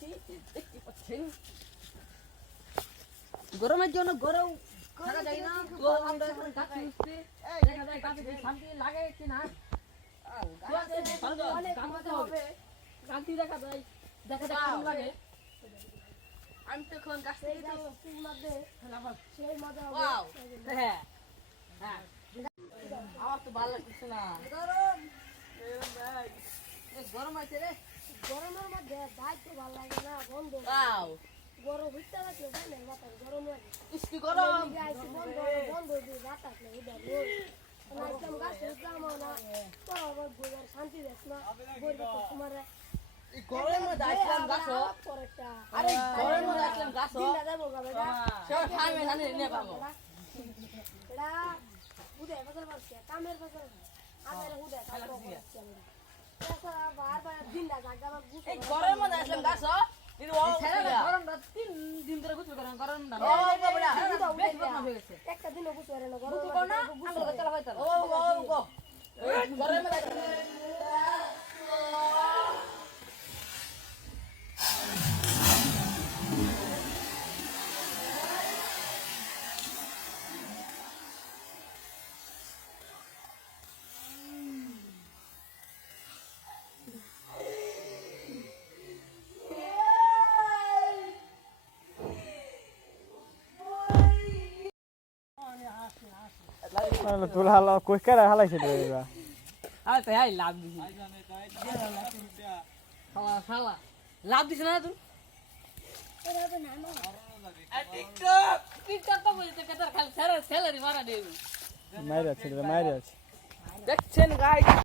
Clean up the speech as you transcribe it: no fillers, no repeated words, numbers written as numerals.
যাচ্ছি দেখতে পাচ্ছেন গরমের জন্য গরম থাকা যায় না তো আমরা এখন গাছ উঠতে দেখা যায় গাছে যে শান্তি লাগে কি না গাছে হবে শান্তি দেখা যায় কেমন লাগে আমি তো এখন গাছ থেকে গাছের মধ্যে সেই মজা হবে হ্যাঁ হ্যাঁ আমার তো ভালো লাগছে না গরম আছে রে গরমের মধ্যে দায়িত্ব ভালো লাগে না বন্ধ গরম হইতে লাগলে ফ্যানের বাতাস গরম লাগে ইস্তি গরম বন্ধ দিয়ে বাতাস না উদার একদম গাছ উঠলাম না তোর আবার বইবার শান্তি দেখ না বইবে তো তোমার এই গরমের মধ্যে আসলাম গাছ আরে গরমের মধ্যে আসলাম গাছ দিনটা দেবো গাবে সব খাবে জানি নে পাবো এটা উদয় ফসল পাচ্ছে কামের ফসল আমাদের উদয় কাজ করছে আমরা বারবার দিনটা জায়গা আবার এই গরমের মধ্যে আসলাম গাছ কিন্তু গরমটা 3 দিন ধরে গুছু করেন গরম না ও বড়া বেশ বদমাশ হয়ে গেছে একটা দিনও গুছ করে না গরম গুছু কর না আঙ্গুল চলা হয় ও গরমের মধ্যে তুলা হালা কই করে হালাইছে রে এবা আরে তাই আই লাভ দিছি শালা লাভ দিছ না তুই এটা হবে না না টিকটক তো বুঝতে কেদার খালি স্যালারি মারা দেবি মাইরা আছে দেখছেন গাইস